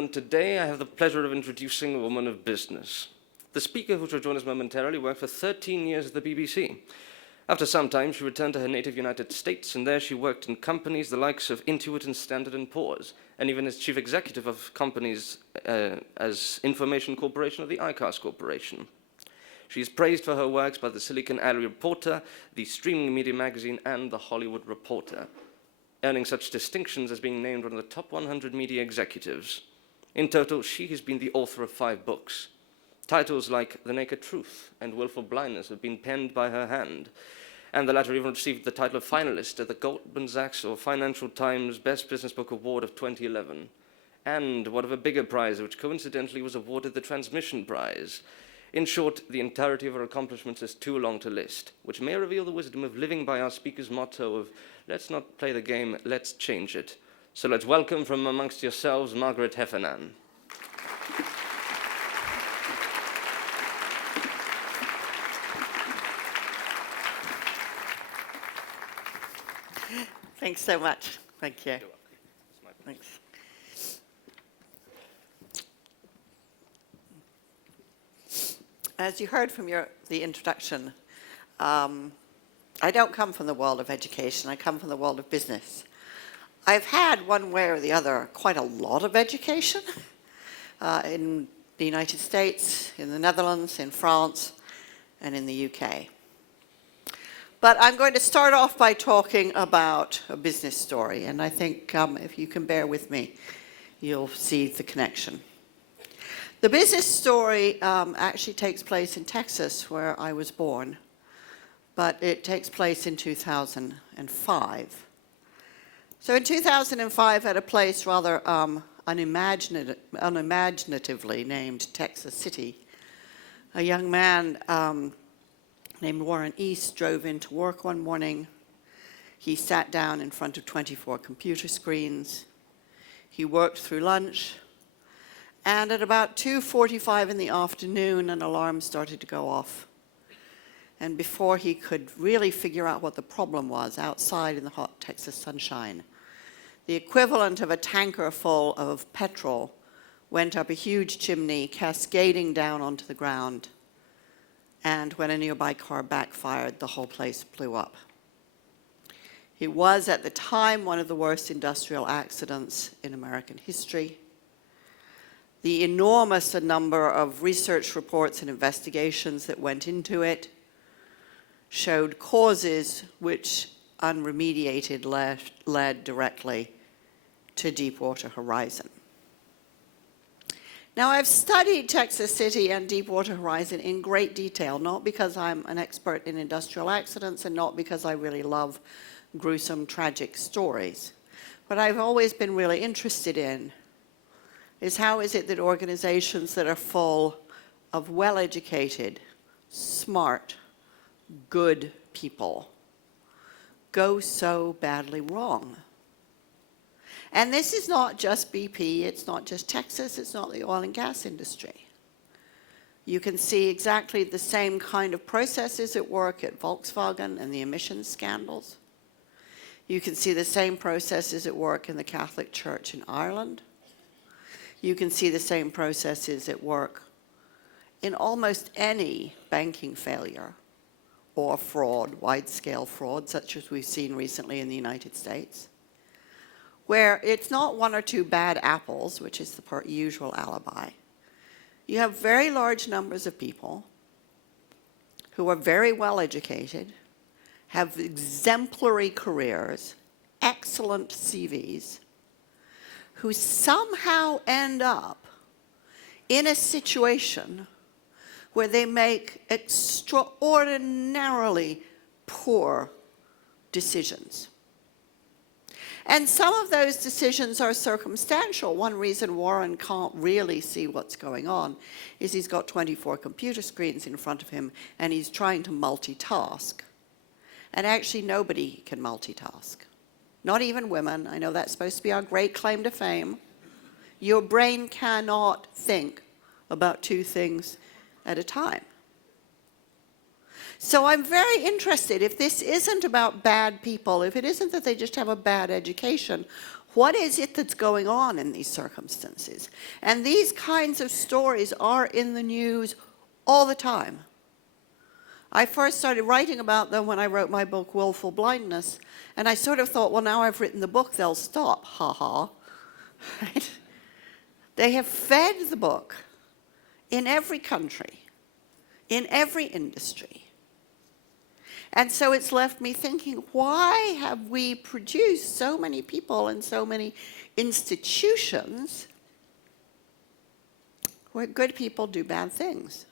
And today I have the pleasure of introducing a woman of business. The speaker, who shall join us momentarily, worked for 13 years at the BBC. After some time, she returned to her native United States, and there she worked in companies the likes of Intuit and Standard & Poor's, and even as chief executive of companies as Information Corporation of the ICAS Corporation. She is praised for her works by the Silicon Alley Reporter, the Streaming Media Magazine, and the Hollywood Reporter, earning such distinctions as being named one of the top 100 media executives. In total, she has been the author of 5 books. Titles like The Naked Truth and Willful Blindness have been penned by her hand, and the latter even received the title of finalist at the Goldman Sachs or Financial Times Best Business Book Award of 2011, and one of a bigger prize, which coincidentally was awarded the Transmission Prize. In short, the entirety of her accomplishments is too long to list, which may reveal the wisdom of living by our speaker's motto of, let's not play the game, let's change it. So let's welcome from amongst yourselves, Margaret Heffernan. Thanks so much. Thank you. Thanks. As you heard from the introduction, I don't come from the world of education. I come from the world of business. I've had, one way or the other, quite a lot of education in the United States, in the Netherlands, in France, and in the UK. But I'm going to start off by talking about a business story, and I think if you can bear with me, you'll see the connection. The business story actually takes place in Texas, where I was born, but it takes place in 2005. So in 2005, at a place rather unimaginatively named Texas City, a young man named Warren East drove into work one morning. He sat down in front of 24 computer screens. He worked through lunch. And at about 2:45 in the afternoon, an alarm started to go off. And before he could really figure out what the problem was, outside in the hot Texas sunshine, the equivalent of a tanker full of petrol went up a huge chimney, cascading down onto the ground. And when a nearby car backfired, the whole place blew up. It was, at the time, one of the worst industrial accidents in American history. The enormous number of research reports and investigations that went into it showed causes which, unremediated, led directly to Deepwater Horizon. Now, I've studied Texas City and Deepwater Horizon in great detail, not because I'm an expert in industrial accidents and not because I really love gruesome, tragic stories. What I've always been really interested in is how is it that organizations that are full of well-educated, smart, good people go so badly wrong. And this is not just BP, it's not just Texas, it's not the oil and gas industry. You can see exactly the same kind of processes at work at Volkswagen and the emissions scandals. You can see the same processes at work in the Catholic Church in Ireland. You can see the same processes at work in almost any banking failure or fraud, wide-scale fraud, such as we've seen recently in the United States, where it's not one or two bad apples, which is the usual alibi. You have very large numbers of people who are very well educated, have exemplary careers, excellent CVs, who somehow end up in a situation where they make extraordinarily poor decisions. And some of those decisions are circumstantial. One reason Warren can't really see what's going on is he's got 24 computer screens in front of him and he's trying to multitask. And actually nobody can multitask. Not even women. I know that's supposed to be our great claim to fame. Your brain cannot think about 2 things at a time. So I'm very interested, if this isn't about bad people, if it isn't that they just have a bad education, What is it that's going on in these circumstances? And these kinds of stories are in the news all the time. I first started writing about them when I wrote my book, Willful Blindness, and I sort of thought, well, now I've written the book, they'll stop, ha-ha. Right? They have fed the book in every country, in every industry. And so it's left me thinking, why have we produced so many people and so many institutions where good people do bad things?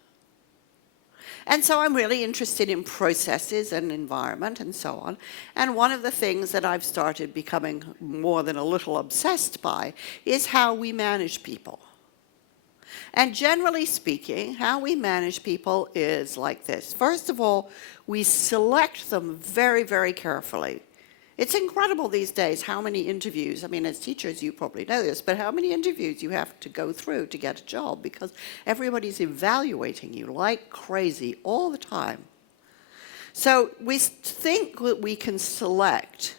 And so I'm really interested in processes and environment and so on. And one of the things that I've started becoming more than a little obsessed by is how we manage people. And generally speaking, how we manage people is like this. First of all, we select them very, very carefully. It's incredible these days how many interviews, I mean, as teachers you probably know this, but how many interviews you have to go through to get a job because everybody's evaluating you like crazy all the time. So we think that we can select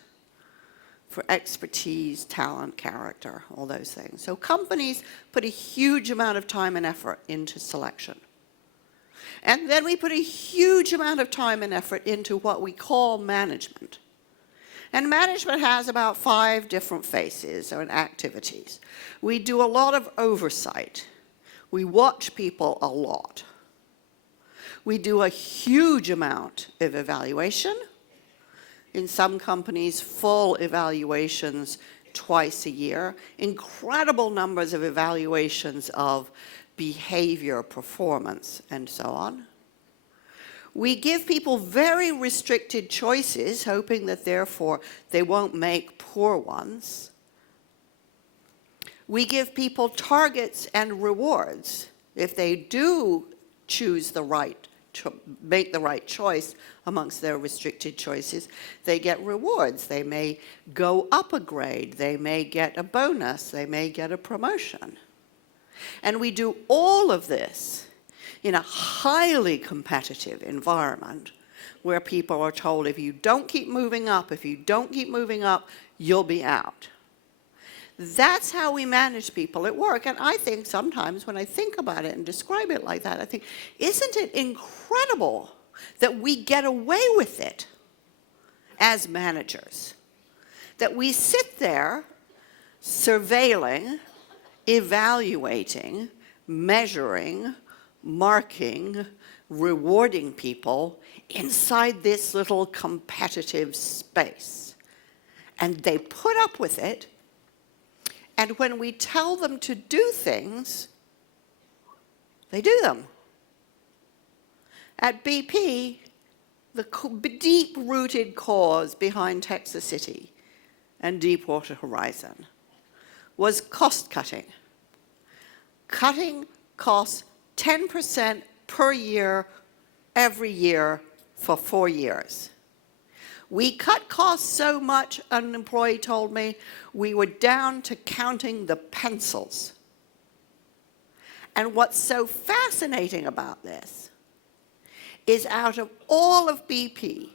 for expertise, talent, character, all those things. So companies put a huge amount of time and effort into selection. And then we put a huge amount of time and effort into what we call management. And management has about 5 different phases or activities. We do a lot of oversight. We watch people a lot. We do a huge amount of evaluation. In some companies, full evaluations twice a year. Incredible numbers of evaluations of behavior, performance, and so on. We give people very restricted choices, hoping that therefore they won't make poor ones. We give people targets and rewards. If they do choose the right, make the right choice amongst their restricted choices, they get rewards. They may go up a grade, they may get a bonus, they may get a promotion. And we do all of this in a highly competitive environment where people are told if you don't keep moving up, you'll be out. That's how we manage people at work. And I think sometimes when I think about it and describe it like that, I think, isn't it incredible that we get away with it as managers? That we sit there surveilling, evaluating, measuring, marking, rewarding people inside this little competitive space. And they put up with it. And when we tell them to do things, they do them. At BP, the deep-rooted cause behind Texas City and Deepwater Horizon was cost cutting. Cutting costs 10% per year, every year, for 4 years. We cut costs so much, an employee told me, we were down to counting the pencils. And what's so fascinating about this is out of all of BP,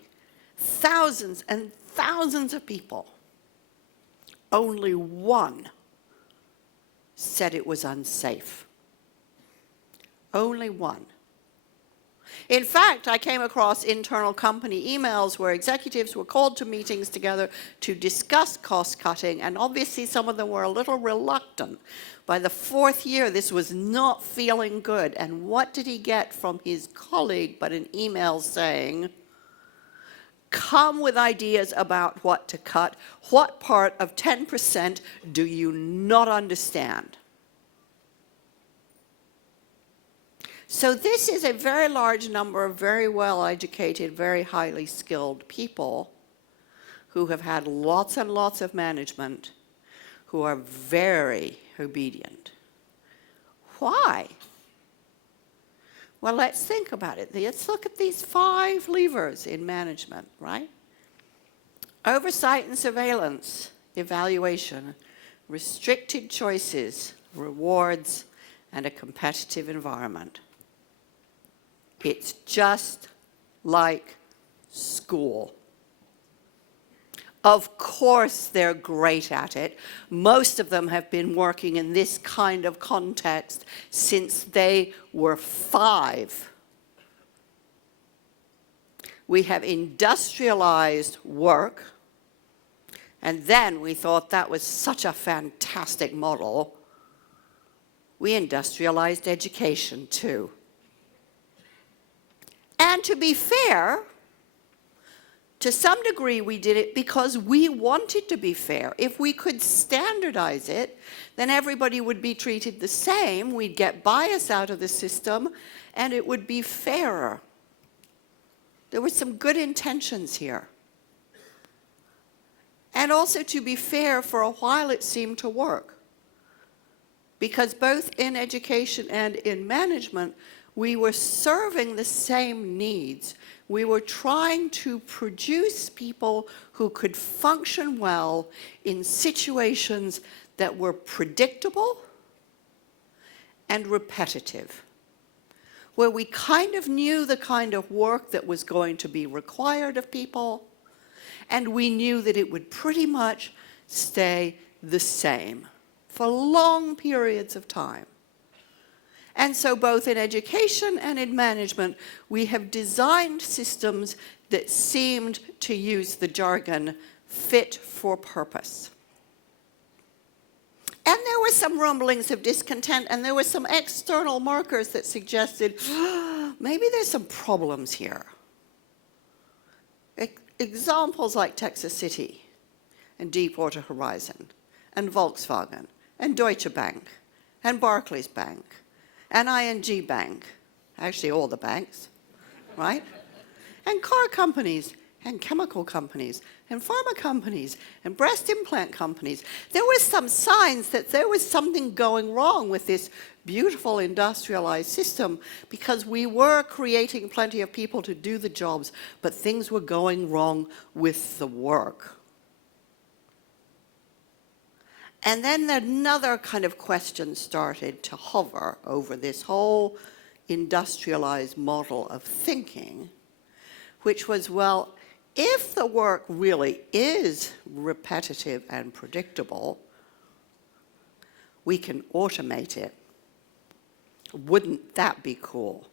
thousands and thousands of people, only one said it was unsafe. Only one. In fact, I came across internal company emails where executives were called to meetings together to discuss cost cutting, and obviously some of them were a little reluctant. By the 4th year, this was not feeling good. And what did he get from his colleague but an email saying, come with ideas about what to cut. What part of 10% do you not understand? So this is a very large number of very well-educated, very highly skilled people who have had lots and lots of management, who are very obedient. Why? Well, let's think about it. Let's look at these 5 levers in management, right? Oversight and surveillance, evaluation, restricted choices, rewards, and a competitive environment. It's just like school. Of course they're great at it. Most of them have been working in this kind of context since they were 5. We have industrialized work, and then we thought that was such a fantastic model. We industrialized education too. And to be fair, to some degree, we did it because we wanted to be fair. If we could standardize it, then everybody would be treated the same. We'd get bias out of the system, and it would be fairer. There were some good intentions here. And also, to be fair, for a while it seemed to work. Because both in education and in management, we were serving the same needs. We were trying to produce people who could function well in situations that were predictable and repetitive, where we kind of knew the kind of work that was going to be required of people, and we knew that it would pretty much stay the same for long periods of time. And so both in education and in management, we have designed systems that seemed, to use the jargon, fit for purpose. And there were some rumblings of discontent, and there were some external markers that suggested, maybe there's some problems here. Examples like Texas City, and Deepwater Horizon, and Volkswagen, and Deutsche Bank, and Barclays Bank, and ING Bank, actually all the banks, right? And car companies, and chemical companies, and pharma companies, and breast implant companies. There were some signs that there was something going wrong with this beautiful industrialized system, because we were creating plenty of people to do the jobs, but things were going wrong with the work. And then another kind of question started to hover over this whole industrialized model of thinking, which was, well, if the work really is repetitive and predictable, we can automate it. Wouldn't that be cool?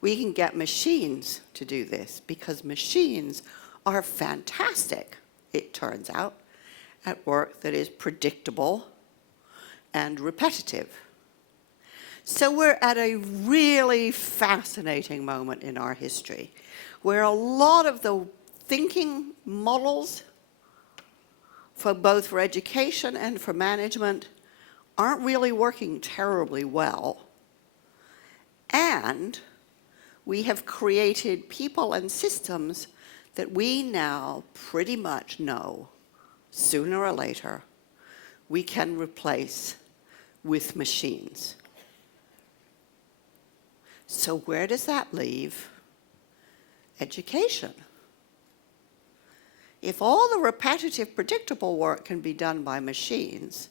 We can get machines to do this, because machines are fantastic, it turns out, at work that is predictable and repetitive. So we're at a really fascinating moment in our history, where a lot of the thinking models for both for education and for management aren't really working terribly well. And we have created people and systems that we now pretty much know, sooner or later, we can replace with machines. So where does that leave education? If all the repetitive, predictable work can be done by machines,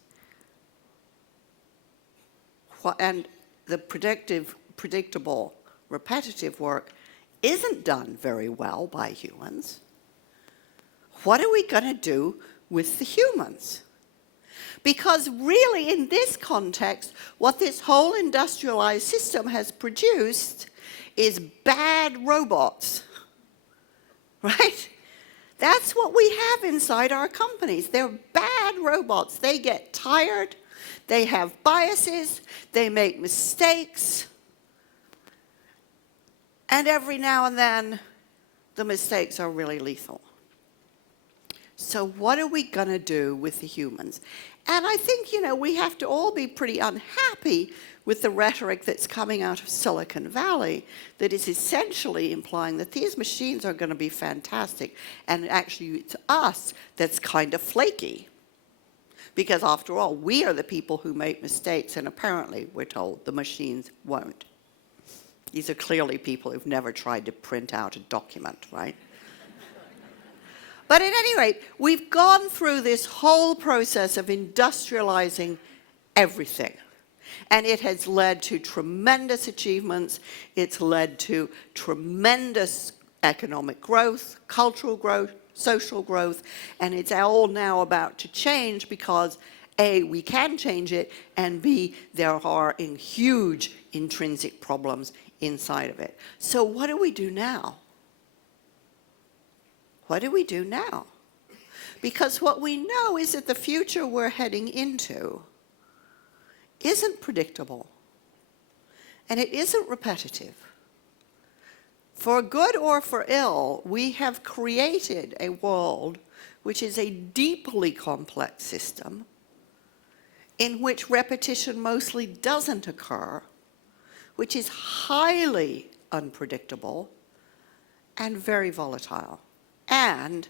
and the predictable, repetitive work isn't done very well by humans, what are we going to do with the humans? Because really, in this context, what this whole industrialized system has produced is bad robots, right? That's what we have inside our companies. They're bad robots. They get tired, they have biases, they make mistakes, and every now and then, the mistakes are really lethal. So what are we going to do with the humans? And I think, we have to all be pretty unhappy with the rhetoric that's coming out of Silicon Valley that is essentially implying that these machines are going to be fantastic, and actually it's us that's kind of flaky. Because after all, we are the people who make mistakes, and apparently, we're told, the machines won't. These are clearly people who've never tried to print out a document, right? But at any rate, we've gone through this whole process of industrializing everything. And it has led to tremendous achievements. It's led to tremendous economic growth, cultural growth, social growth, and it's all now about to change because A, we can change it, and B, there are huge intrinsic problems inside of it. So what do we do now? What do we do now? Because what we know is that the future we're heading into isn't predictable, and it isn't repetitive. For good or for ill, we have created a world which is a deeply complex system in which repetition mostly doesn't occur, which is highly unpredictable and very volatile. And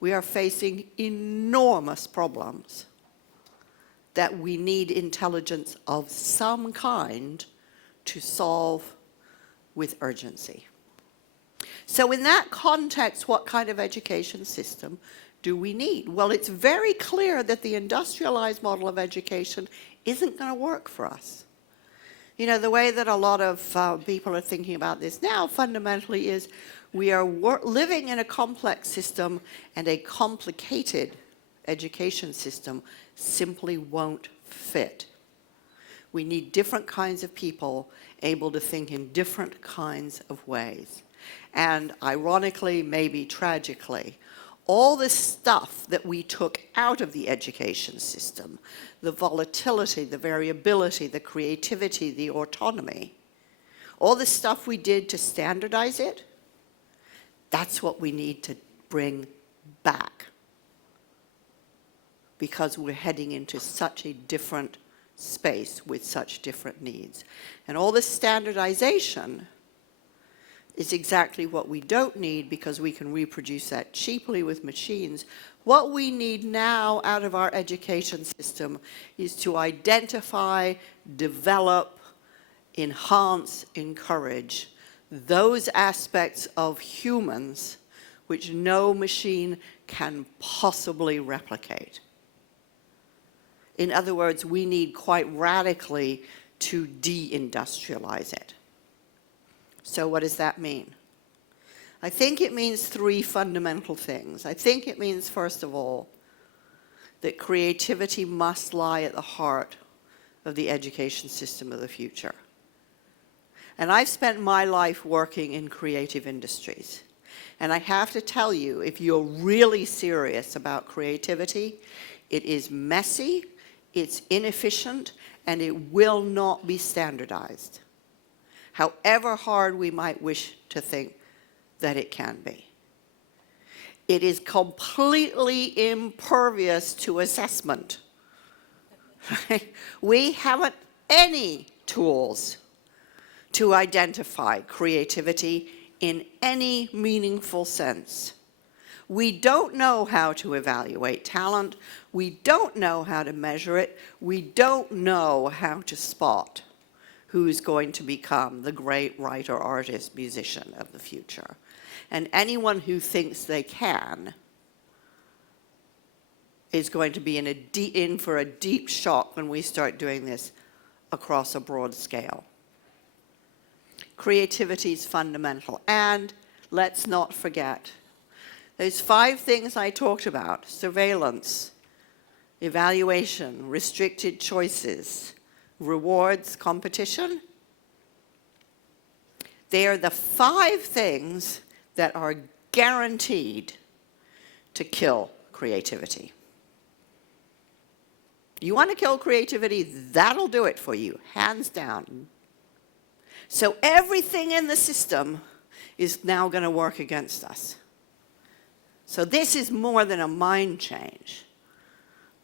we are facing enormous problems that we need intelligence of some kind to solve with urgency. So in that context, what kind of education system do we need? Well, it's very clear that the industrialized model of education isn't going to work for us. You know, the way that a lot of people are thinking about this now fundamentally is we are living in a complex system, and a complicated education system simply won't fit. We need different kinds of people able to think in different kinds of ways. And ironically, maybe tragically, all this stuff that we took out of the education system, the volatility, the variability, the creativity, the autonomy, all the stuff we did to standardize it, that's what we need to bring back. Because we're heading into such a different space with such different needs. And all this standardization is exactly what we don't need, because we can reproduce that cheaply with machines. What we need now out of our education system is to identify, develop, enhance, encourage those aspects of humans which no machine can possibly replicate. In other words, we need quite radically to de-industrialize it. So what does that mean? I think it means three fundamental things. I think it means, first of all, that creativity must lie at the heart of the education system of the future. And I've spent my life working in creative industries. And I have to tell you, if you're really serious about creativity, it is messy, it's inefficient, and it will not be standardized, however hard we might wish to think that it can be. It is completely impervious to assessment. We haven't any tools to identify creativity in any meaningful sense. We don't know how to evaluate talent. We don't know how to measure it. We don't know how to spot who's going to become the great writer, artist, musician of the future. And anyone who thinks they can is going to be in for a deep shock when we start doing this across a broad scale. Creativity is fundamental. And let's not forget, those 5 things I talked about: surveillance, evaluation, restricted choices, rewards, competition. They are the 5 things that are guaranteed to kill creativity. You want to kill creativity? That'll do it for you, hands down. So everything in the system is now going to work against us. So this is more than a mind change,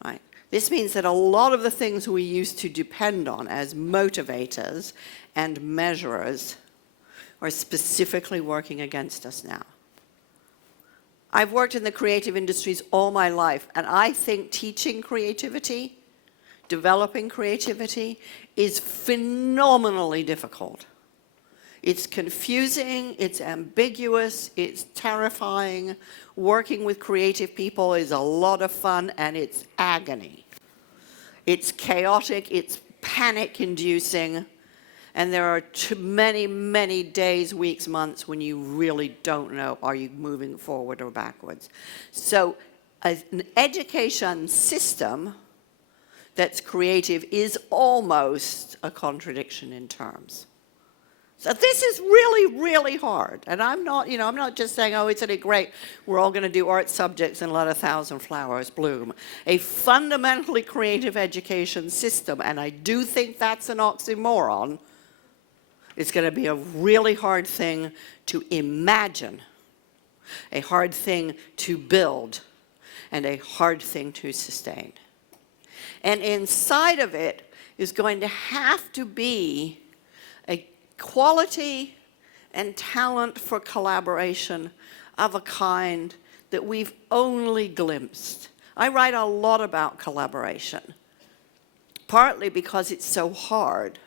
right? This means that a lot of the things we used to depend on as motivators and measurers are specifically working against us now. I've worked in the creative industries all my life, and I think teaching creativity, developing creativity, is phenomenally difficult. It's confusing, it's ambiguous, it's terrifying. Working with creative people is a lot of fun, and it's agony. It's chaotic, it's panic-inducing, And there are many, many days, weeks, months when you really don't know, are you moving forward or backwards? So an education system that's creative is almost a contradiction in terms. So this is really, really hard. And I'm not just saying, oh, isn't it great? We're all going to do art subjects and let 1,000 flowers bloom. A fundamentally creative education system, and I do think that's an oxymoron, it's going to be a really hard thing to imagine, a hard thing to build, and a hard thing to sustain. And inside of it is going to have to be a quality and talent for collaboration of a kind that we've only glimpsed. I write a lot about collaboration, partly because it's so hard,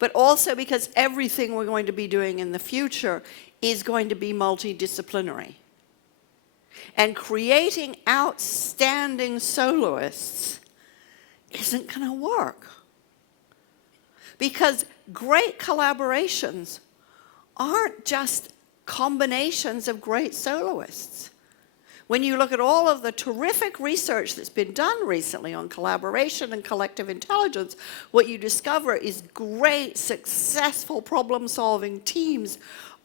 but also because everything we're going to be doing in the future is going to be multidisciplinary. And creating outstanding soloists isn't going to work. Because great collaborations aren't just combinations of great soloists. When you look at all of the terrific research that's been done recently on collaboration and collective intelligence, what you discover is great, successful problem-solving teams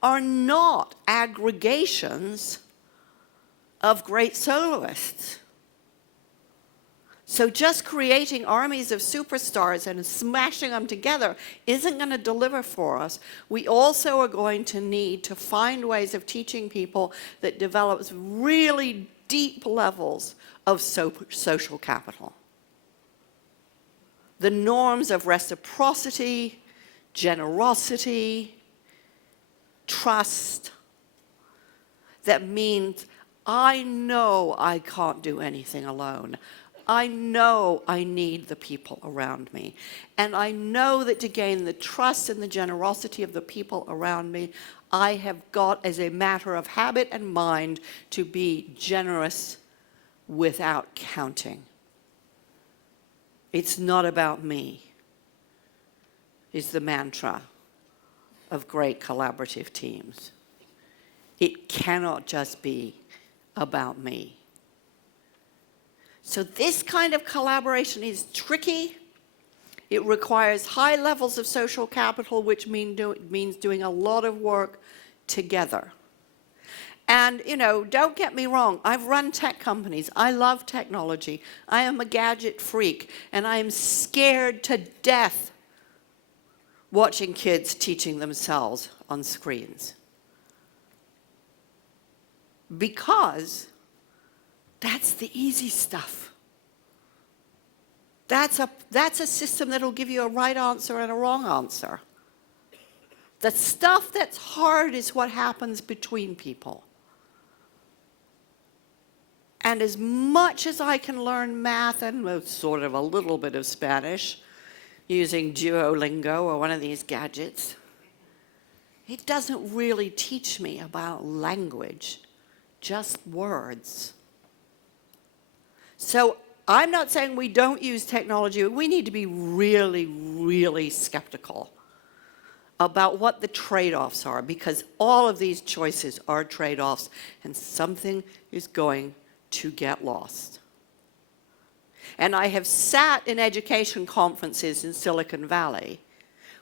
are not aggregations of great soloists. So just creating armies of superstars and smashing them together isn't going to deliver for us. We also are going to need to find ways of teaching people that develops really deep levels of social capital. The norms of reciprocity, generosity, trust, that means I know I can't do anything alone. I know I need the people around me. And I know that to gain the trust and the generosity of the people around me, I have got, as a matter of habit and mind, to be generous without counting. It's not about me, is the mantra of great collaborative teams. It cannot just be about me. So this kind of collaboration is tricky. It requires high levels of social capital, which means doing a lot of work together. And, don't get me wrong, I've run tech companies. I love technology. I am a gadget freak, and I am scared to death watching kids teaching themselves on screens. Because that's the easy stuff. That's a system that'll give you a right answer and a wrong answer. The stuff that's hard is what happens between people. And as much as I can learn math and sort of a little bit of Spanish using Duolingo or one of these gadgets, it doesn't really teach me about language, just words. So I'm not saying we don't use technology, but we need to be really, really skeptical about what the trade-offs are, because all of these choices are trade-offs, and something is going to get lost. And I have sat in education conferences in Silicon Valley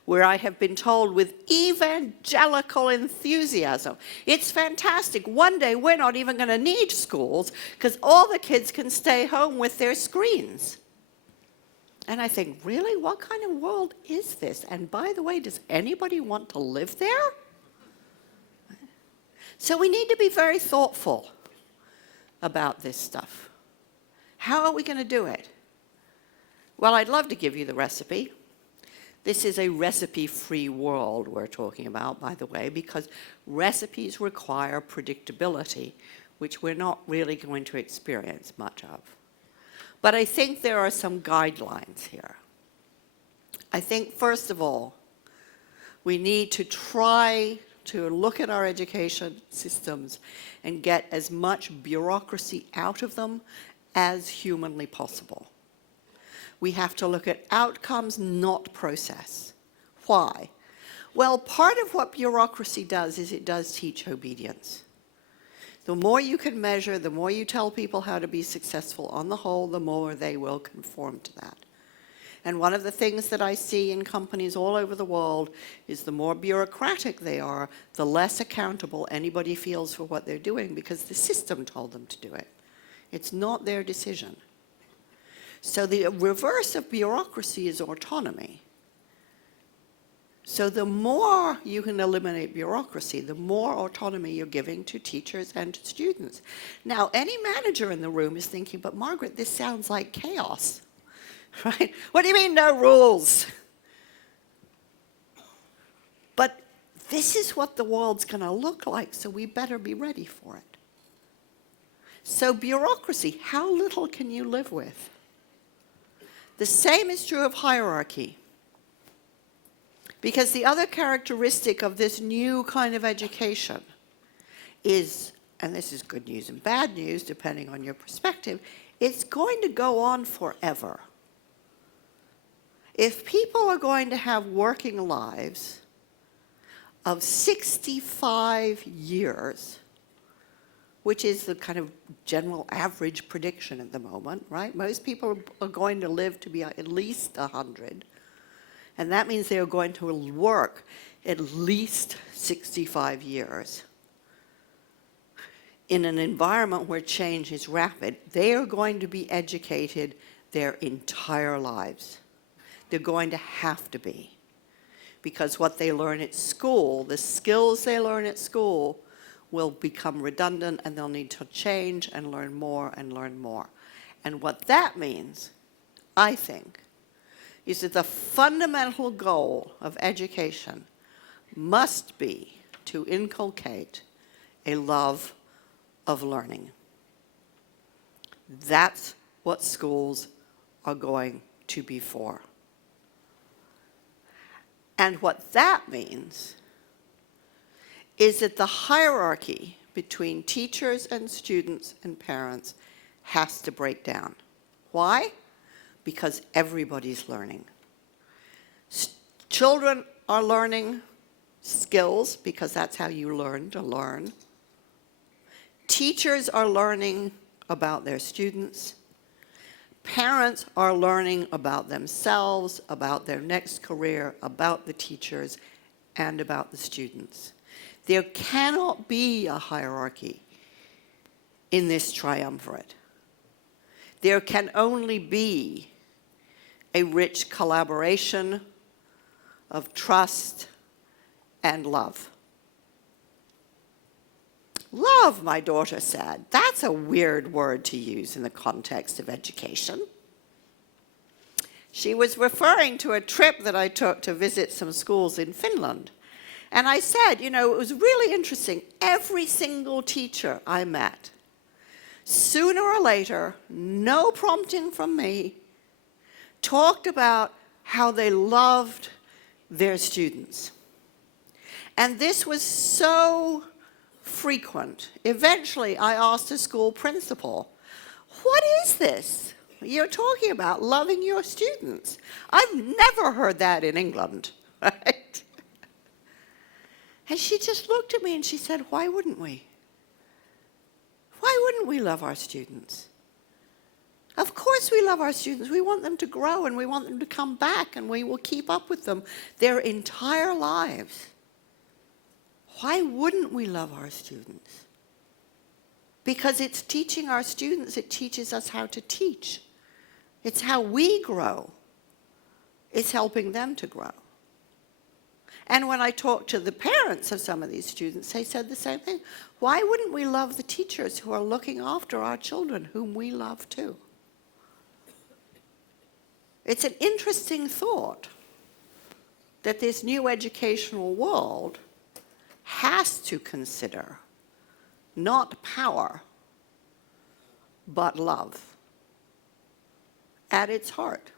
where I have been told with evangelical enthusiasm, it's fantastic. One day we're not even going to need schools because all the kids can stay home with their screens. And I think, really? What kind of world is this? And by the way, does anybody want to live there? So we need to be very thoughtful about this stuff. How are we going to do it? Well, I'd love to give you the recipe. This is a recipe-free world we're talking about, by the way, because recipes require predictability, which we're not really going to experience much of. But I think there are some guidelines here. I think, first of all, we need to try to look at our education systems and get as much bureaucracy out of them as humanly possible. We have to look at outcomes, not process. Why? Well, part of what bureaucracy does is it does teach obedience. The more you can measure, the more you tell people how to be successful on the whole, the more they will conform to that. And one of the things that I see in companies all over the world is the more bureaucratic they are, the less accountable anybody feels for what they're doing because the system told them to do it. It's not their decision. So the reverse of bureaucracy is autonomy. So the more you can eliminate bureaucracy, the more autonomy you're giving to teachers and to students. Now, any manager in the room is thinking, but Margaret, this sounds like chaos, right? What do you mean, no rules? But this is what the world's going to look like, so we better be ready for it. So bureaucracy, how little can you live with? The same is true of hierarchy. Because the other characteristic of this new kind of education is, and this is good news and bad news depending on your perspective, it's going to go on forever. If people are going to have working lives of 65 years, which is the kind of general average prediction at the moment, right? Most people are going to live to be at least 100. And that means they are going to work at least 65 years. In an environment where change is rapid, they are going to be educated their entire lives. They're going to have to be. Because what they learn at school, the skills they learn at school, will become redundant and they'll need to change and learn more and learn more. And what that means, I think, is that the fundamental goal of education must be to inculcate a love of learning. That's what schools are going to be for. And what that means is that the hierarchy between teachers and students and parents has to break down. Why? Because everybody's learning. Children are learning skills because that's how you learn to learn. Teachers are learning about their students. Parents are learning about themselves, about their next career, about the teachers, and about the students. There cannot be a hierarchy in this triumvirate. There can only be a rich collaboration of trust and love. Love, my daughter said. That's a weird word to use in the context of education. She was referring to a trip that I took to visit some schools in Finland. And I said, you know, it was really interesting. Every single teacher I met, sooner or later, no prompting from me, talked about how they loved their students. And this was so frequent. Eventually, I asked a school principal, what is this you're talking about, loving your students? I've never heard that in England, right? And she just looked at me and she said, why wouldn't we? Why wouldn't we love our students? Of course we love our students. We want them to grow and we want them to come back and we will keep up with them their entire lives. Why wouldn't we love our students? Because it's teaching our students, it teaches us how to teach. It's how we grow. It's helping them to grow. And when I talked to the parents of some of these students, they said the same thing. Why wouldn't we love the teachers who are looking after our children, whom we love too? It's an interesting thought that this new educational world has to consider not power, but love at its heart.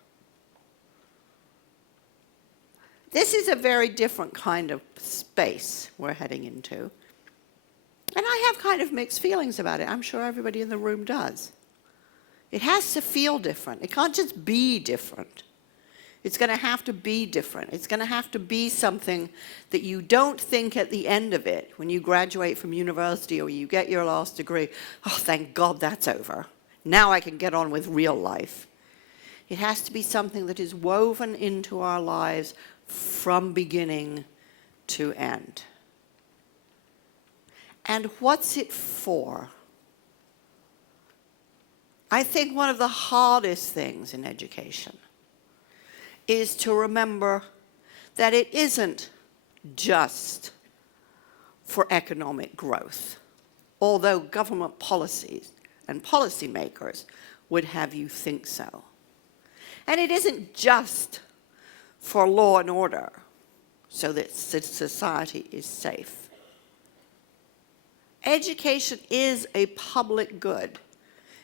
This is a very different kind of space we're heading into. And I have kind of mixed feelings about it. I'm sure everybody in the room does. It has to feel different. It can't just be different. It's going to have to be different. It's going to have to be something that you don't think at the end of it, when you graduate from university or you get your last degree, oh, thank God that's over. Now I can get on with real life. It has to be something that is woven into our lives from beginning to end. And what's it for? I think one of the hardest things in education is to remember that it isn't just for economic growth, although government policies and policymakers would have you think so. And it isn't just for law and order, so that society is safe. Education is a public good.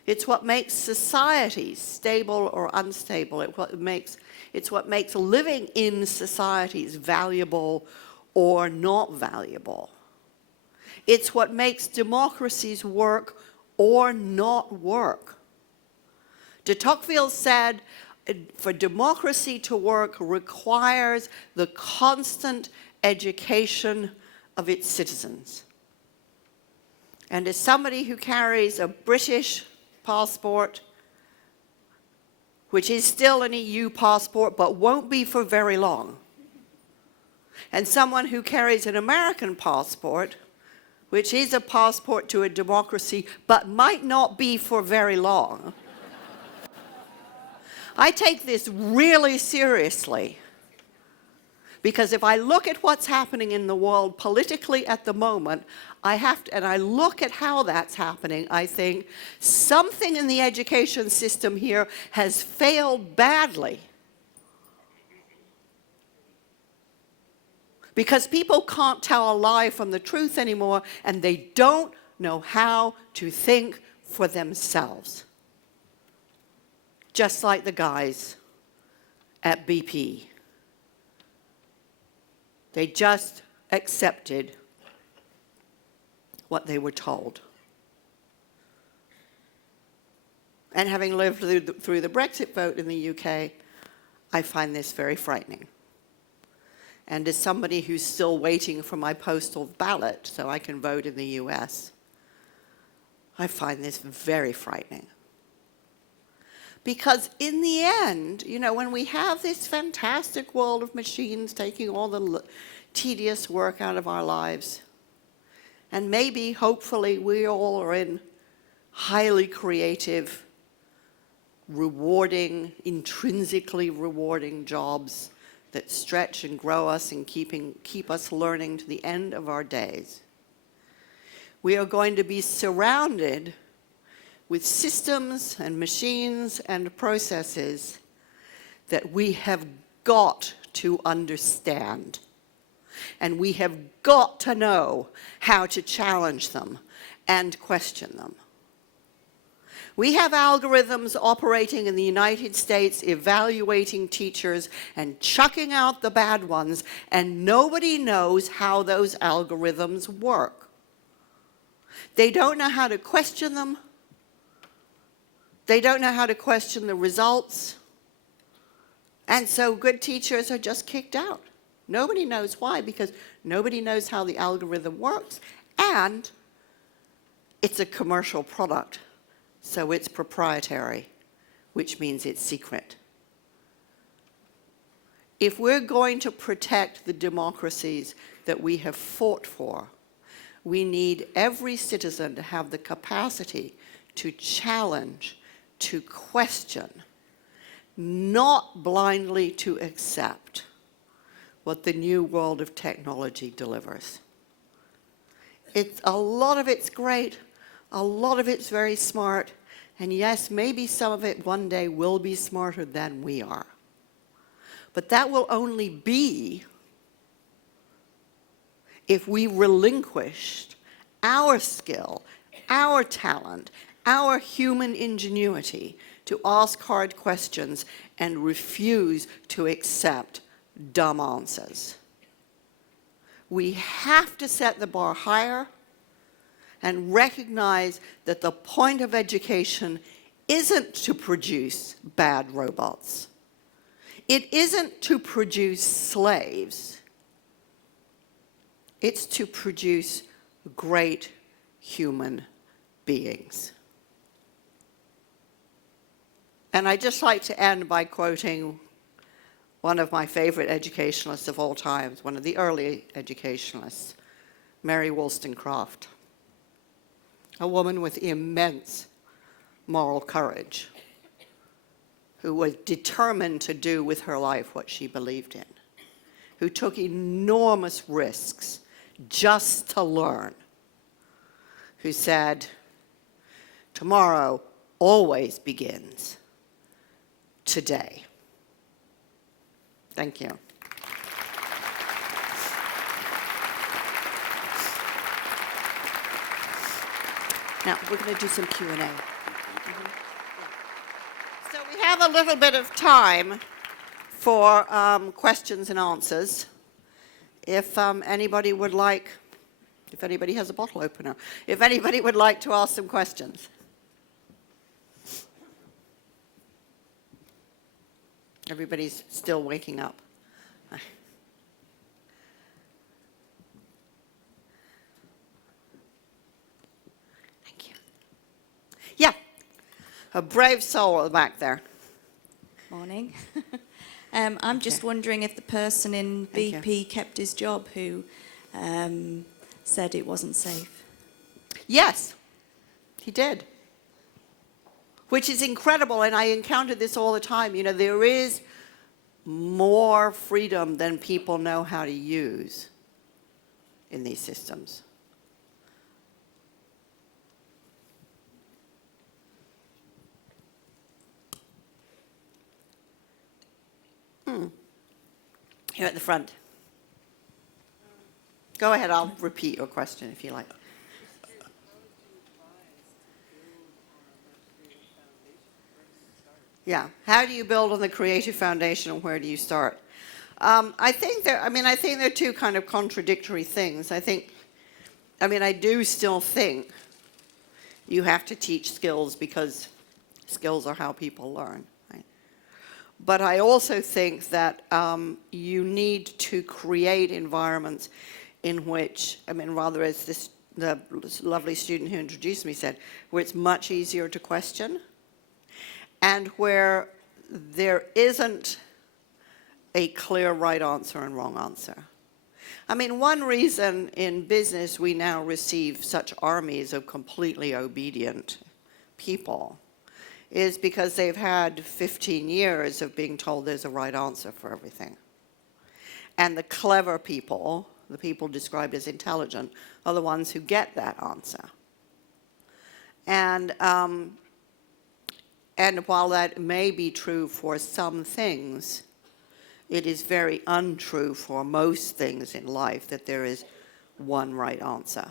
It's what makes societies stable or unstable. It's what makes living in societies valuable or not valuable. It's what makes democracies work or not work. De Tocqueville said, for democracy to work requires the constant education of its citizens. And as somebody who carries a British passport, which is still an EU passport but won't be for very long, and someone who carries an American passport, which is a passport to a democracy but might not be for very long, I take this really seriously, because if I look at what's happening in the world politically at the moment, and I look at how that's happening, I think something in the education system here has failed badly. Because people can't tell a lie from the truth anymore, and they don't know how to think for themselves. Just like the guys at BP. They just accepted what they were told. And having lived through the Brexit vote in the UK, I find this very frightening. And as somebody who's still waiting for my postal ballot so I can vote in the US, I find this very frightening. Because in the end, you know, when we have this fantastic world of machines taking all the tedious work out of our lives, and maybe, hopefully, we all are in highly creative, rewarding, intrinsically rewarding jobs that stretch and grow us and keep us learning to the end of our days. We are going to be surrounded with systems and machines and processes that we have got to understand. And we have got to know how to challenge them and question them. We have algorithms operating in the United States, evaluating teachers and chucking out the bad ones, and nobody knows how those algorithms work. They don't know how to question them. They don't know how to question the results. And so good teachers are just kicked out. Nobody knows why, because nobody knows how the algorithm works, and it's a commercial product, so it's proprietary, which means it's secret. If we're going to protect the democracies that we have fought for, we need every citizen to have the capacity to challenge, to question, not blindly to accept what the new world of technology delivers. A lot of it's great, a lot of it's very smart, and yes, maybe some of it one day will be smarter than we are. But that will only be if we relinquished our skill, our talent, our human ingenuity to ask hard questions and refuse to accept dumb answers. We have to set the bar higher and recognize that the point of education isn't to produce bad robots. it isn't to produce slaves. It's to produce great human beings. And I'd just like to end by quoting one of my favorite educationalists of all times, one of the early educationalists, Mary Wollstonecraft, a woman with immense moral courage, who was determined to do with her life what she believed in, who took enormous risks just to learn, who said, "Tomorrow always begins today." Thank you. Now, we're going to do some Q&A. So we have a little bit of time for questions and answers. If anybody would like, if anybody has a bottle opener, if anybody would like to ask some questions. Everybody's still waking up. Thank you. Yeah, a brave soul at the back there. Morning. I'm just wondering if the person in BP kept his job who said it wasn't safe. Yes, he did. Which is incredible, and I encounter this all the time. You know, there is more freedom than people know how to use in these systems. Here at the front. Go ahead, I'll repeat your question if you like. Yeah. How do you build on the creative foundation, and where do you start? I think there are two kind of contradictory things. I do still think you have to teach skills because skills are how people learn. Right? But I also think that you need to create environments in which, rather as the lovely student who introduced me said, where it's much easier to question, and where there isn't a clear right answer and wrong answer. One reason in business we now receive such armies of completely obedient people is because they've had 15 years of being told there's a right answer for everything. And the clever people, the people described as intelligent, are the ones who get that answer. And while that may be true for some things, it is very untrue for most things in life that there is one right answer.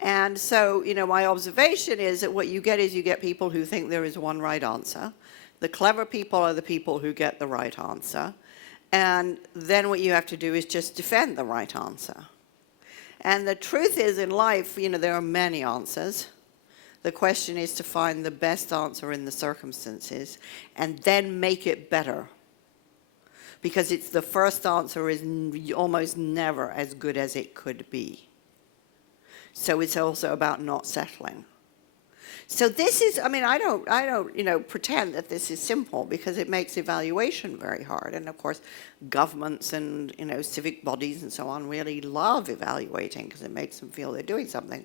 And so, my observation is that what you get people who think there is one right answer. The clever people are the people who get the right answer. And then what you have to do is just defend the right answer. And the truth is, in life, there are many answers. The question is to find the best answer in the circumstances and then make it better. Because the first answer is almost never as good as it could be. So it's also about not settling. So this is, I don't pretend that this is simple, because it makes evaluation very hard. And of course, governments and, civic bodies and so on really love evaluating because it makes them feel they're doing something.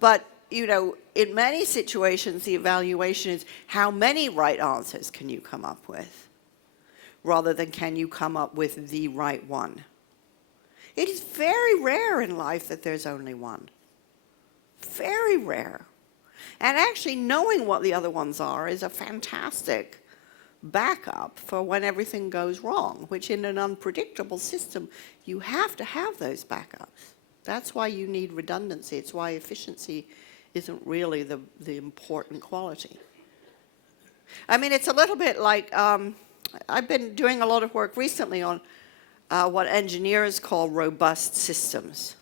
But, in many situations, the evaluation is how many right answers can you come up with, rather than can you come up with the right one. It is very rare in life that there's only one. Very rare. And actually knowing what the other ones are is a fantastic backup for when everything goes wrong, which in an unpredictable system, you have to have those backups. That's why you need redundancy. It's why efficiency isn't really the important quality. It's a little bit like, I've been doing a lot of work recently on what engineers call robust systems.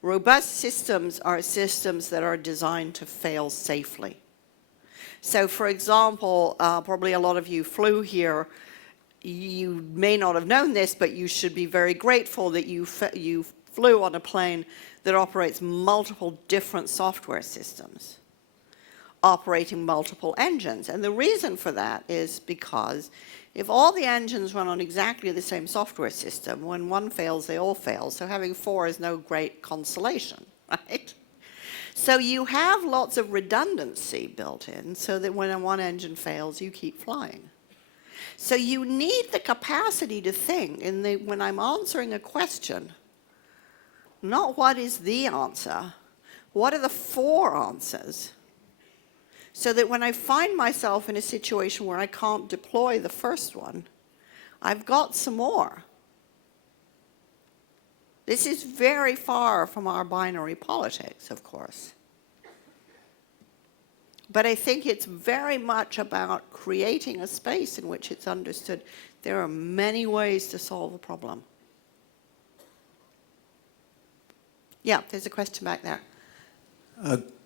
Robust systems are systems that are designed to fail safely. So for example, probably a lot of you flew here. You may not have known this, but you should be very grateful that you flew on a plane that operates multiple different software systems, operating multiple engines. And the reason for that is because if all the engines run on exactly the same software system, when one fails, they all fail. So having 4 is no great consolation, right? So you have lots of redundancy built in so that when one engine fails, you keep flying. So you need the capacity to think, when I'm answering a question, not what is the answer, what are the 4 answers? So that when I find myself in a situation where I can't deploy the first one, I've got some more. This is very far from our binary politics, of course. But I think it's very much about creating a space in which it's understood there are many ways to solve a problem. Yeah, there's a question back there.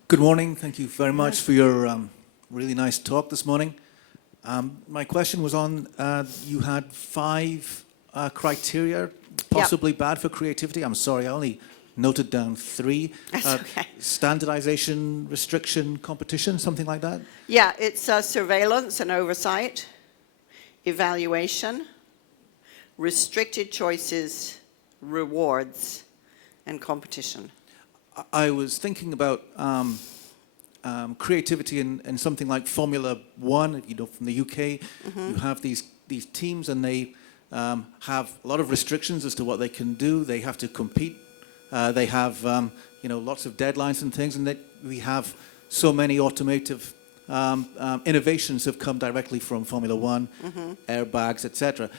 Good morning. Thank you very much for your really nice talk this morning. My question was on, you had 5 criteria possibly bad for creativity. I'm sorry, I only noted down 3. That's okay. Standardization, restriction, competition, something like that? Yeah, it's surveillance and oversight, evaluation, restricted choices, rewards, and competition. I was thinking about creativity in something like Formula One, you know, from the UK. You have these teams, and they have a lot of restrictions as to what they can do. They have to compete. They have you know, lots of deadlines and things, and we have so many automotive innovations have come directly from Formula One, airbags, etc.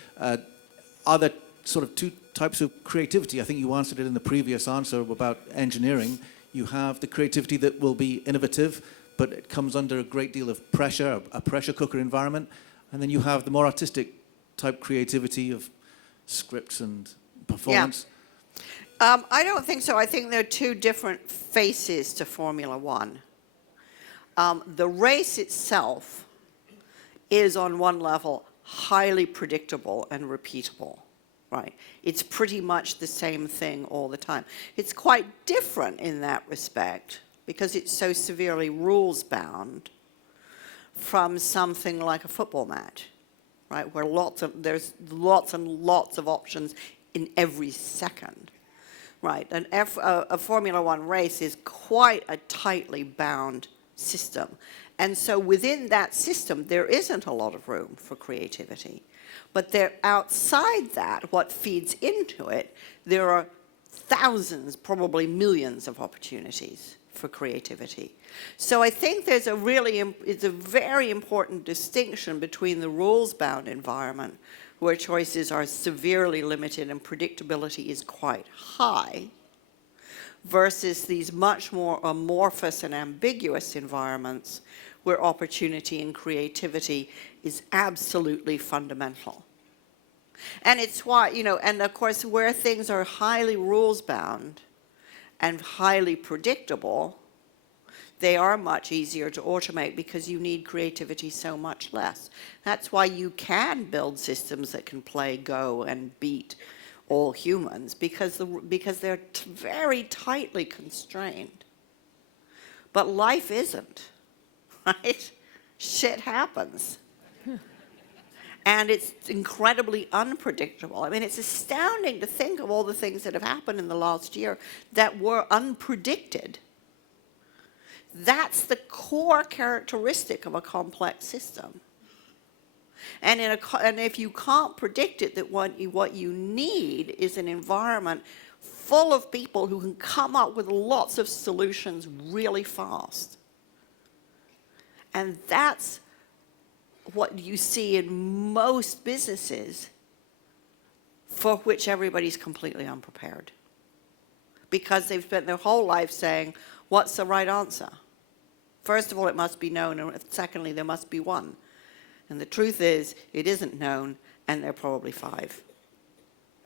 Are there sort of 2 types of creativity? I think you answered it in the previous answer about engineering. You have the creativity that will be innovative, but it comes under a great deal of pressure, a pressure cooker environment. And then you have the more artistic type creativity of scripts and performance. Yeah. I don't think so. I think there are 2 different faces to Formula One. The race itself is, on one level, highly predictable and repeatable. Right. It's pretty much the same thing all the time. It's quite different in that respect because it's so severely rules-bound from something like a football match, right, where there's lots and lots of options in every second, right? A Formula One race is quite a tightly bound system. And so within that system, there isn't a lot of room for creativity. But there, outside that, what feeds into it, there are thousands, probably millions of opportunities for creativity. So I think there's it's a very important distinction between the rules-bound environment, where choices are severely limited and predictability is quite high, versus these much more amorphous and ambiguous environments where opportunity and creativity is absolutely fundamental. And it's why, you know, and of course where things are highly rules-bound and highly predictable, they are much easier to automate because you need creativity so much less. That's why you can build systems that can play Go and beat all humans, because they're very tightly constrained. But life isn't, right? Shit happens. And it's incredibly unpredictable. I mean, it's astounding to think of all the things that have happened in the last year that were unpredicted. That's the core characteristic of a complex system. And if you can't predict it, that what you need is an environment full of people who can come up with lots of solutions really fast. And that's what you see in most businesses for which everybody's completely unprepared. Because they've spent their whole life saying, what's the right answer? First of all, it must be known, and secondly, there must be one. And the truth is, it isn't known, and there are probably 5.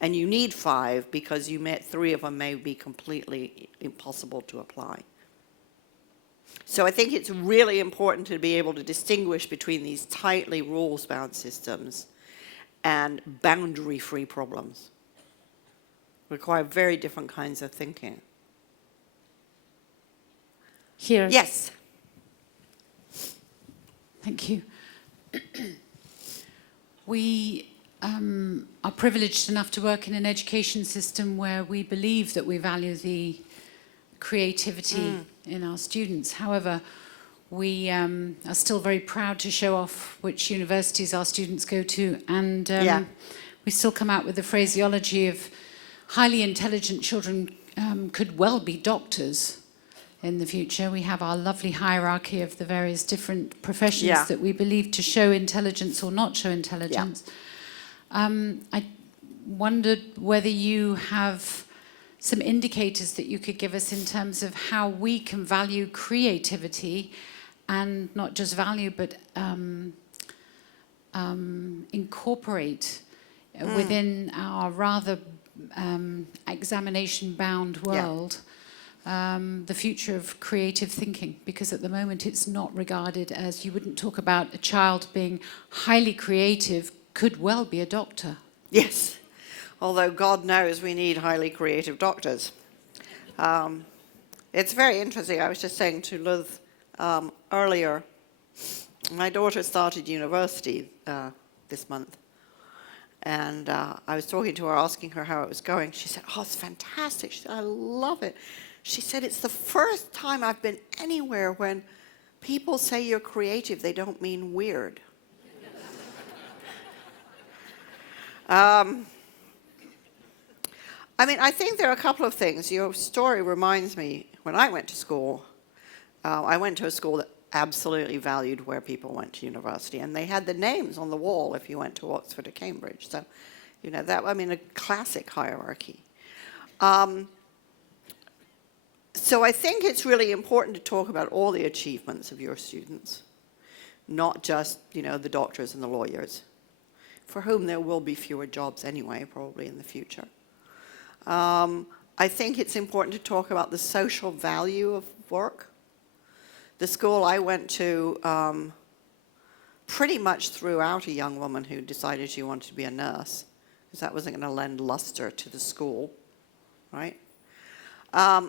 And you need 5 because 3 of them may be completely impossible to apply. So I think it's really important to be able to distinguish between these tightly rules-bound systems and boundary-free problems. Require very different kinds of thinking. Here. Yes. Thank you. We are privileged enough to work in an education system where we believe that we value the creativity in our students. However, we are still very proud to show off which universities our students go to, and we still come out with the phraseology of highly intelligent children could well be doctors in the future. We have our lovely hierarchy of the various different professions that we believe to show intelligence or not show intelligence. I wondered whether you have some indicators that you could give us in terms of how we can value creativity, and not just value, but incorporate within our rather examination-bound world the future of creative thinking, because at the moment it's not regarded as, you wouldn't talk about a child being highly creative, could well be a doctor. Yes. Although God knows we need highly creative doctors. It's very interesting. I was just saying to Liz earlier, my daughter started university this month. And I was talking to her, asking her how it was going. She said, oh, it's fantastic. She said, I love it. She said, it's the first time I've been anywhere when people say you're creative, they don't mean weird. I mean, I think there are a couple of things. Your story reminds me, when I went to school, I went to a school that absolutely valued where people went to university, and they had the names on the wall if you went to Oxford or Cambridge. So, you know, that, I mean, a classic hierarchy. So I think it's really important to talk about all the achievements of your students, not just, you know, the doctors and the lawyers, for whom there will be fewer jobs anyway, probably in the future. I think it's important to talk about the social value of work. The school I went to pretty much threw out a young woman who decided she wanted to be a nurse, because that wasn't going to lend luster to the school, right?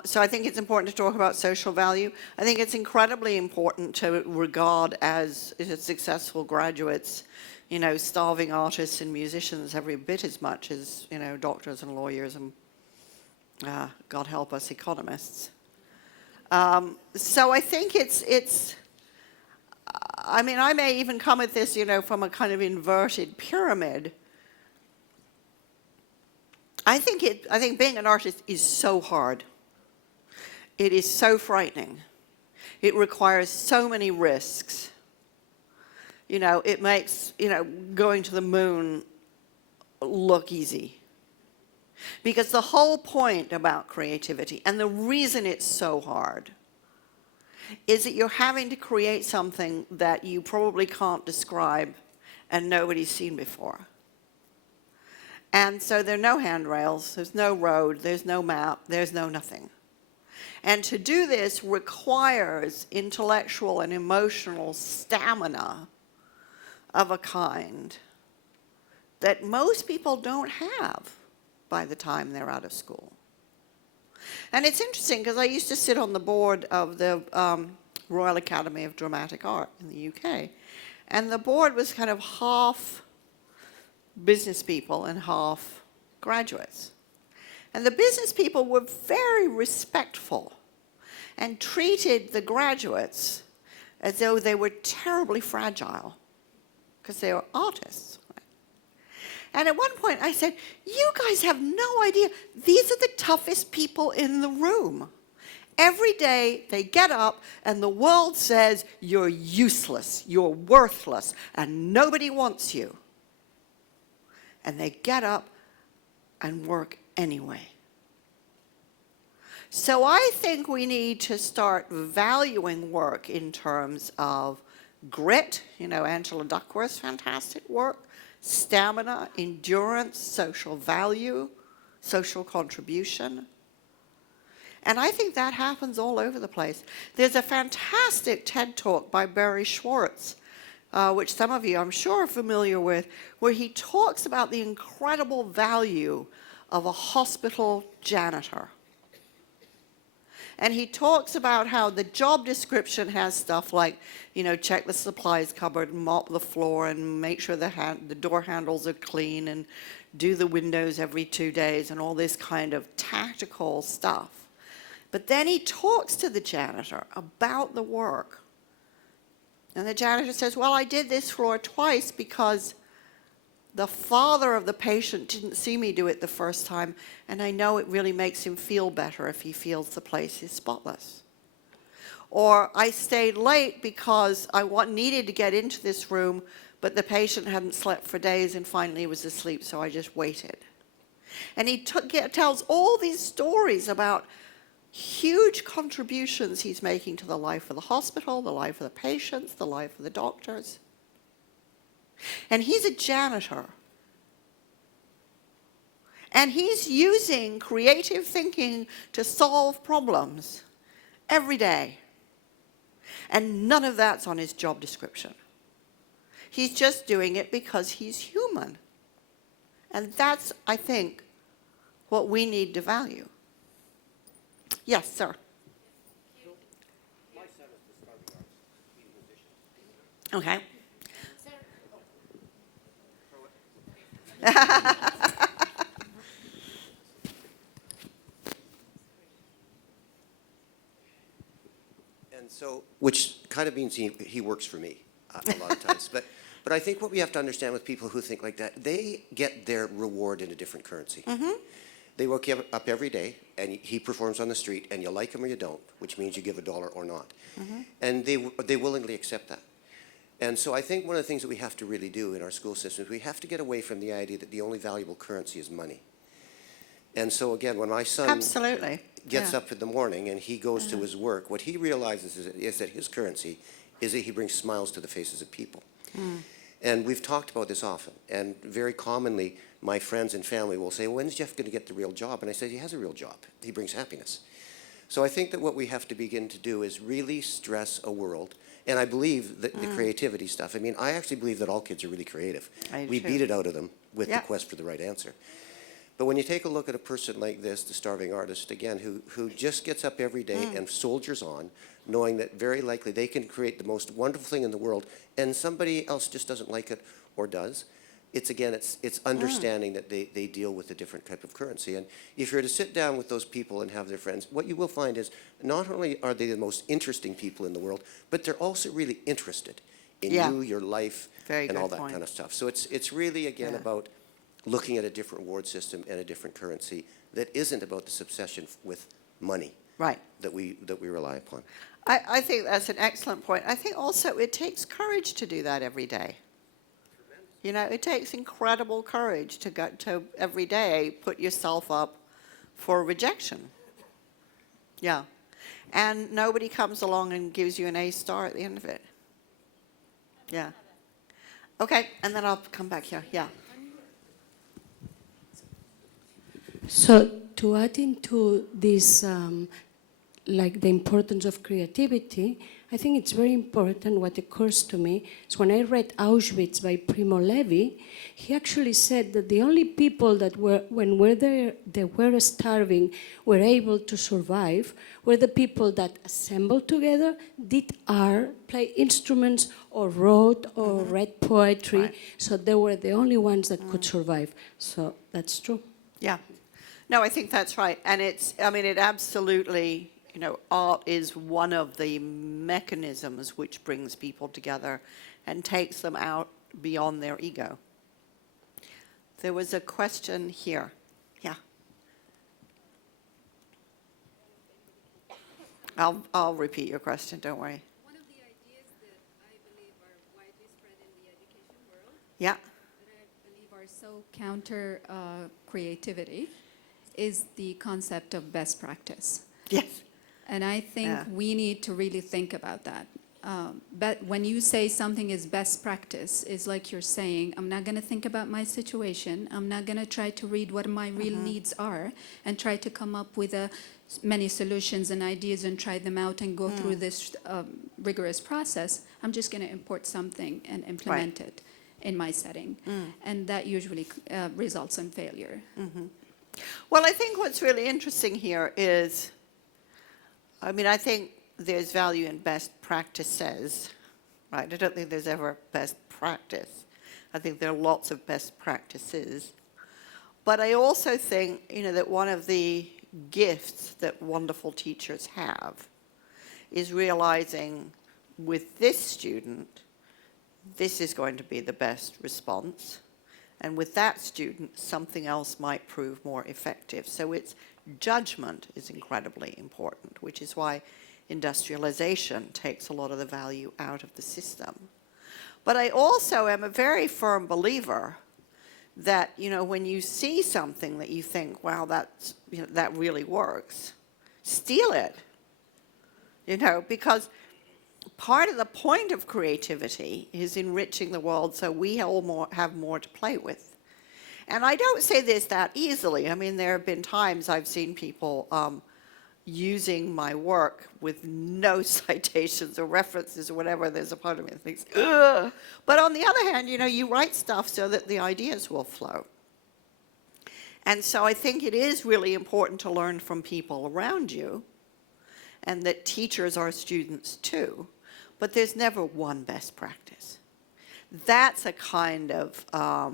So I think it's important to talk about social value. I think it's incredibly important to regard as successful graduates, you know, starving artists and musicians every bit as much as, you know, doctors and lawyers and, God help us, economists. So I think it's, I mean, I may even come at this, you know, from a kind of inverted pyramid. I think being an artist is so hard. It is so frightening. It requires so many risks. You know, it makes, you know, going to the moon look easy. Because the whole point about creativity, and the reason it's so hard, is that you're having to create something that you probably can't describe and nobody's seen before. And so there are no handrails, there's no road, there's no map, there's no nothing. And to do this requires intellectual and emotional stamina of a kind that most people don't have by the time they're out of school. And it's interesting because I used to sit on the board of the Royal Academy of Dramatic Art in the UK. And the board was kind of half business people and half graduates. And the business people were very respectful and treated the graduates as though they were terribly fragile because they were artists. And at one point I said, you guys have no idea, these are the toughest people in the room. Every day they get up and the world says, you're useless, you're worthless, and nobody wants you. And they get up and work anyway. So I think we need to start valuing work in terms of grit, you know, Angela Duckworth's fantastic work, stamina, endurance, social value, social contribution. And I think that happens all over the place. There's a fantastic TED Talk by Barry Schwartz, which some of you I'm sure are familiar with, where he talks about the incredible value of a hospital janitor. And he talks about how the job description has stuff like, you know, check the supplies cupboard, mop the floor, and make sure the door handles are clean, and do the windows every 2 days, and all this kind of tactical stuff. But then he talks to the janitor about the work. And the janitor says, well, I did this floor twice because the father of the patient didn't see me do it the first time, and I know it really makes him feel better if he feels the place is spotless. Or I stayed late because I needed to get into this room, but the patient hadn't slept for days and finally was asleep, so I just waited. And he tells all these stories about huge contributions he's making to the life of the hospital, the life of the patients, the life of the doctors. And he's a janitor. And he's using creative thinking to solve problems every day. And none of that's on his job description. He's just doing it because he's human. And that's, I think, what we need to value. Yes, sir. My son is the starving artist. He's a musician. Okay. And so, which kind of means he works for me a lot of times. But I think what we have to understand with people who think like that, they get their reward in a different currency. Mm-hmm. They wake up every day, and he performs on the street, and you like him or you don't, which means you give $1 or not. Mm-hmm. And they willingly accept that. And so I think one of the things that we have to really do in our school systems, we have to get away from the idea that the only valuable currency is money. And so again, when my son Absolutely. gets Yeah. up in the morning and he goes to his work, what he realizes is that his currency is that he brings smiles to the faces of people. And we've talked about this often. And very commonly, my friends and family will say, when's Jeff going to get the real job? And I say, he has a real job. He brings happiness. So I think that what we have to begin to do is really stress a world. And I believe that the creativity stuff, I mean, I actually believe that all kids are really creative. We beat it out of them with the quest for the right answer. But when you take a look at a person like this, the starving artist, again, who just gets up every day and soldiers on, knowing that very likely they can create the most wonderful thing in the world, and somebody else just doesn't like it or does, it's understanding that they deal with a different type of currency. And if you're to sit down with those people and have their friends, what you will find is not only are they the most interesting people in the world, but they're also really interested in you, your life, and all that kind of stuff. So it's really, again, about looking at a different reward system and a different currency that isn't about this obsession with money that we rely upon. I think that's an excellent point. I think also it takes courage to do that every day. You know, it takes incredible courage to go to every day put yourself up for rejection. Yeah. And nobody comes along and gives you an A star at the end of it. Yeah. Okay, and then I'll come back here. Yeah. So to add into this, like the importance of creativity, I think it's very important. What occurs to me is when I read Auschwitz by Primo Levi, he actually said that the only people that were, they were starving, were able to survive, were the people that assembled together, did art, played instruments, or wrote, or read poetry. So they were the only ones that could survive. So that's true. Yeah. No, I think that's right. And it absolutely, you know, art is one of the mechanisms which brings people together and takes them out beyond their ego. There was a question here. Yeah. I'll repeat your question, don't worry. One of the ideas that I believe are widely spread in the education world, Yeah. that I believe are so counter creativity, is the concept of best practice. Yes. And I think we need to really think about that. when you say something is best practice, it's like you're saying, I'm not going to think about my situation. I'm not going to try to read what my real needs are and try to come up with many solutions and ideas and try them out and go through this rigorous process. I'm just going to import something and implement it in my setting. And that usually results in failure. Well, I think what's really interesting here is, I mean, I think there's value in best practices, right? I don't think there's ever best practice. I think there are lots of best practices. But I also think, you know, that one of the gifts that wonderful teachers have is realizing with this student, this is going to be the best response. And with that student, something else might prove more effective. So its judgment is incredibly important, which is why industrialization takes a lot of the value out of the system. But I also am a very firm believer that, you know, when you see something that you think, wow, that's, you know, that really works, steal it. You know, because part of the point of creativity is enriching the world so we all have more to play with. And I don't say this that easily. I mean, there have been times I've seen people using my work with no citations or references or whatever. There's a part of me that thinks, ugh. But on the other hand, you know, you write stuff so that the ideas will flow. And so I think it is really important to learn from people around you, and that teachers are students too. But there's never one best practice. That's a kind of, I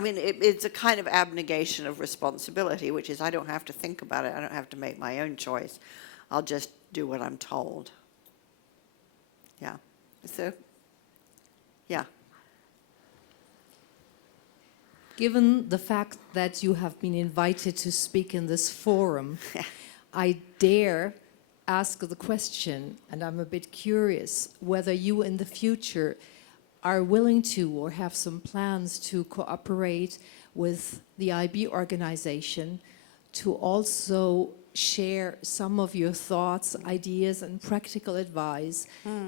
mean, it's a kind of abnegation of responsibility, which is I don't have to think about it. I don't have to make my own choice. I'll just do what I'm told. Yeah. So, yeah. Given the fact that you have been invited to speak in this forum, I dare ask the question, and I'm a bit curious, whether you in the future are willing to or have some plans to cooperate with the IB organization to also share some of your thoughts, ideas, and practical advice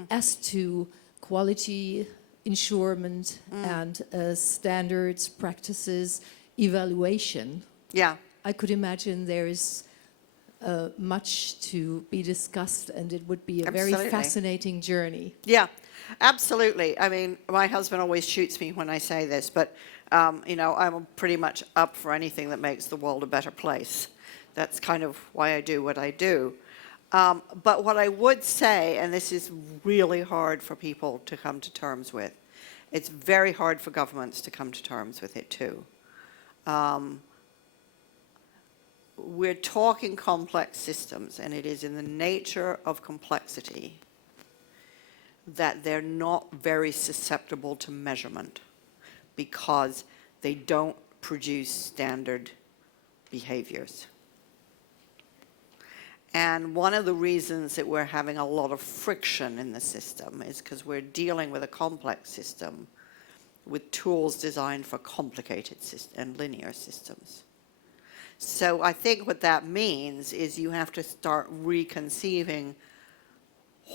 as to quality ensurement and standards, practices, evaluation. Yeah. I could imagine there is much to be discussed, and it would be a very fascinating journey. Yeah, absolutely. I mean, my husband always shoots me when I say this, but, you know, I'm pretty much up for anything that makes the world a better place. That's kind of why I do what I do. But what I would say, and this is really hard for people to come to terms with, it's very hard for governments to come to terms with it too. We're talking complex systems, and it is in the nature of complexity that they're not very susceptible to measurement because they don't produce standard behaviors. And one of the reasons that we're having a lot of friction in the system is because we're dealing with a complex system with tools designed for complicated and linear systems. So I think what that means is you have to start reconceiving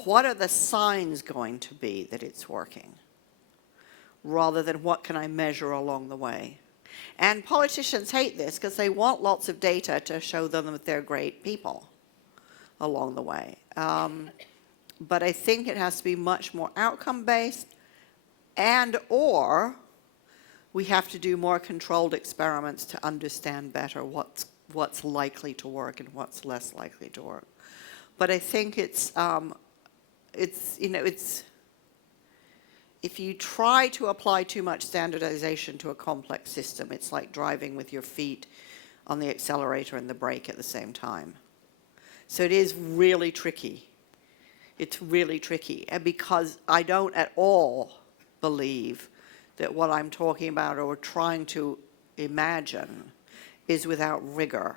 what are the signs going to be that it's working, rather than what can I measure along the way. And politicians hate this because they want lots of data to show them that they're great people along the way. But I think it has to be much more outcome-based, and or we have to do more controlled experiments to understand better what's likely to work and what's less likely to work. But I think it's you know, it's, if you try to apply too much standardization to a complex system, it's like driving with your feet on the accelerator and the brake at the same time. So it is really tricky. It's really tricky. And because I don't at all believe that what I'm talking about or trying to imagine is without rigor.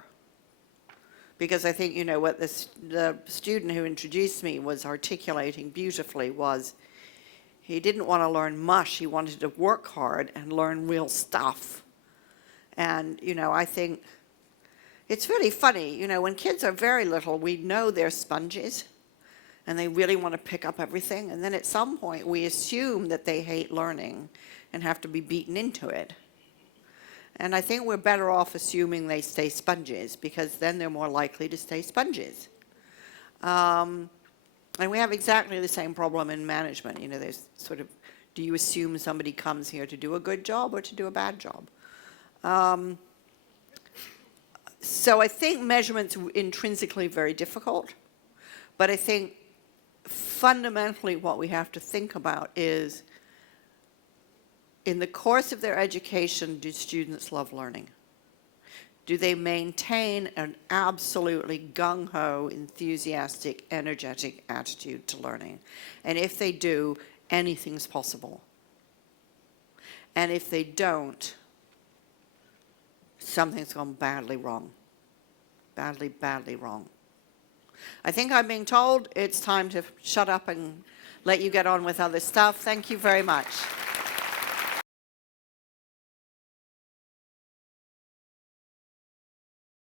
Because I think, you know, what the student who introduced me was articulating beautifully was he didn't want to learn mush, he wanted to work hard and learn real stuff. And, you know, I think it's really funny, you know, when kids are very little, we know they're sponges. and they really want to pick up everything. And then at some point, we assume that they hate learning and have to be beaten into it. And I think we're better off assuming they stay sponges, because then they're more likely to stay sponges. And we have exactly the same problem in management. You know, there's sort of, do you assume somebody comes here to do a good job or to do a bad job? So I think measurement's intrinsically very difficult, but I think fundamentally what we have to think about is, in the course of their education, do students love learning? Do they maintain an absolutely gung-ho, enthusiastic, energetic attitude to learning? And if they do, anything's possible. And if they don't, something's gone badly wrong. Badly, badly wrong. I think I'm being told it's time to shut up and let you get on with other stuff. Thank you very much.